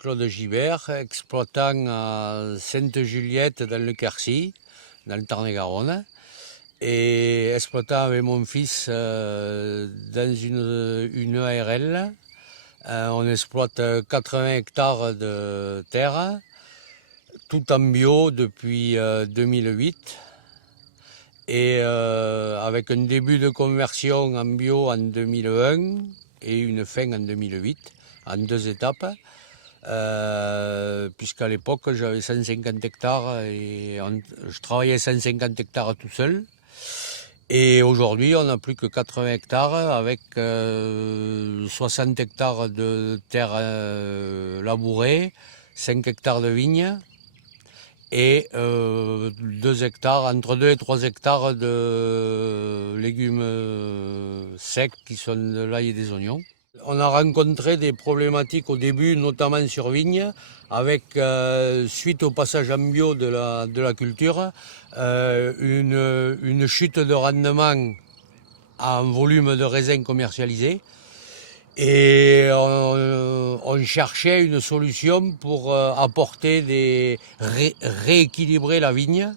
Claude Gibert, exploitant à Sainte-Juliette dans le Quercy, dans le Tarn-et-Garonne, et exploitant avec mon fils dans une ARL. On exploite 80 hectares de terre, tout en bio depuis 2008, et avec un début de conversion en bio en 2001 et une fin en 2008, en 2 étapes. Puisqu'à l'époque j'avais 150 hectares et je travaillais 150 hectares tout seul. Et aujourd'hui on n'a plus que 80 hectares avec 60 hectares de terre labourée, 5 hectares de vignes et 2 hectares, entre 2 et 3 hectares de légumes secs qui sont de l'ail et des oignons. On a rencontré des problématiques au début, notamment sur vigne, avec, suite au passage en bio de la culture, une chute de rendement en volume de raisins commercialisés. Et on cherchait une solution pour rééquilibrer la vigne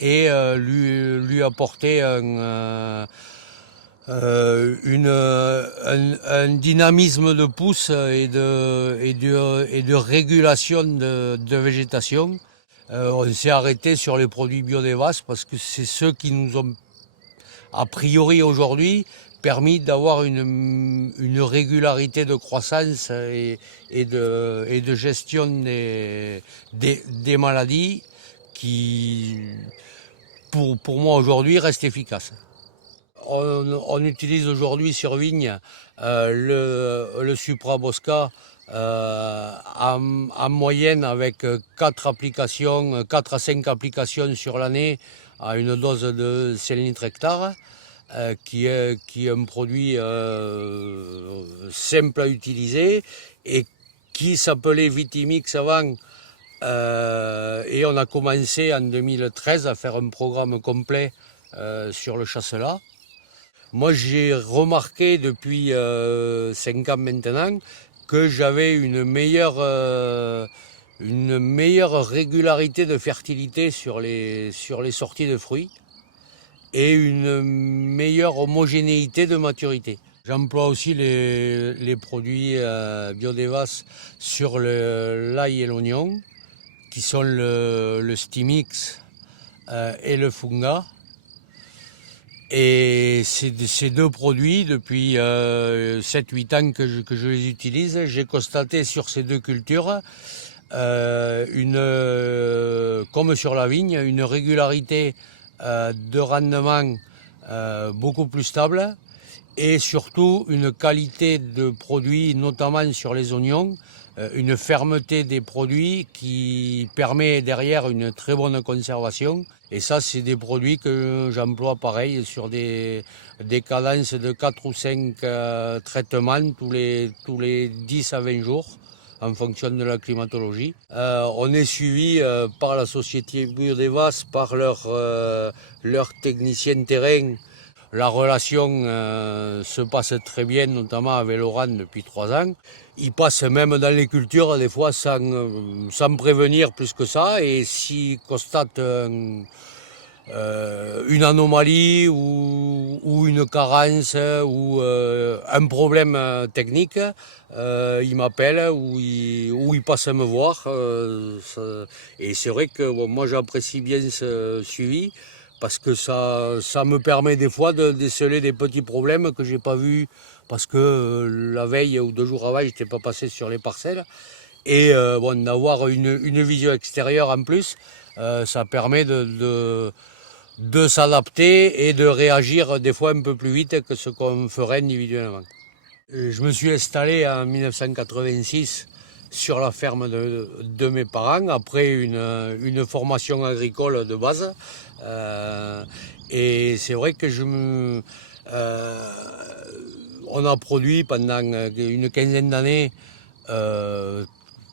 et lui apporter un dynamisme de pousse et de régulation de végétation. On s'est arrêté sur les produits Biodevas parce que c'est ceux qui nous ont, a priori aujourd'hui, permis d'avoir une régularité de croissance et de gestion des maladies qui, pour moi aujourd'hui, restent efficaces. On utilise aujourd'hui sur vigne le Supra Bosca en moyenne avec 4 à 5 applications sur l'année à une dose de 5 litres hectare, qui est un produit simple à utiliser et qui s'appelait Vitimix avant. Et on a commencé en 2013 à faire un programme complet sur le chasselas. Moi, j'ai remarqué depuis 5 ans maintenant que j'avais une meilleure régularité de fertilité sur les sorties de fruits et une meilleure homogénéité de maturité. J'emploie aussi les produits Biodevas sur l'ail et l'oignon, qui sont le Stimix et le Funga. Et ces deux produits, depuis 7-8 ans que je les utilise, j'ai constaté sur ces deux cultures, comme sur la vigne, une régularité de rendement beaucoup plus stable et surtout une qualité de produits, notamment sur les oignons, une fermeté des produits qui permet derrière une très bonne conservation. Et ça, c'est des produits que j'emploie pareil sur des cadences de 4 ou 5 traitements tous les 10 à 20 jours en fonction de la climatologie. On est suivi par la société Biodevas, par leur technicien terrain. La relation se passe très bien, notamment avec Laurent depuis 3 ans. Il passe même dans les cultures, des fois sans prévenir plus que ça. Et s'il constate une anomalie ou une carence ou un problème technique, il m'appelle ou il passe à me voir. Et c'est vrai que bon, moi j'apprécie bien ce suivi, parce que ça me permet des fois de déceler des petits problèmes que j'ai pas vus parce que la veille ou 2 jours avant, j'étais pas passé sur les parcelles. Et bon, d'avoir une vision extérieure en plus, ça permet de s'adapter et de réagir des fois un peu plus vite que ce qu'on ferait individuellement. Je me suis installé en 1986 sur la ferme de mes parents, après une formation agricole de base. Et c'est vrai que on a produit pendant une quinzaine d'années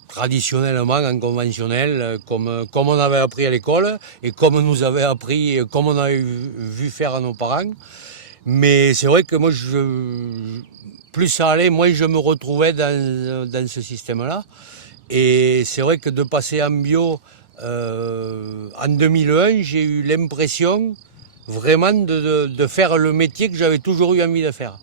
traditionnellement en conventionnel, comme on avait appris à l'école et comme nous avait appris, comme on avait vu faire à nos parents. Mais c'est vrai que moi, plus ça allait, moins je me retrouvais dans ce système-là. Et c'est vrai que de passer en bio en 2001, j'ai eu l'impression vraiment de faire le métier que j'avais toujours eu envie de faire.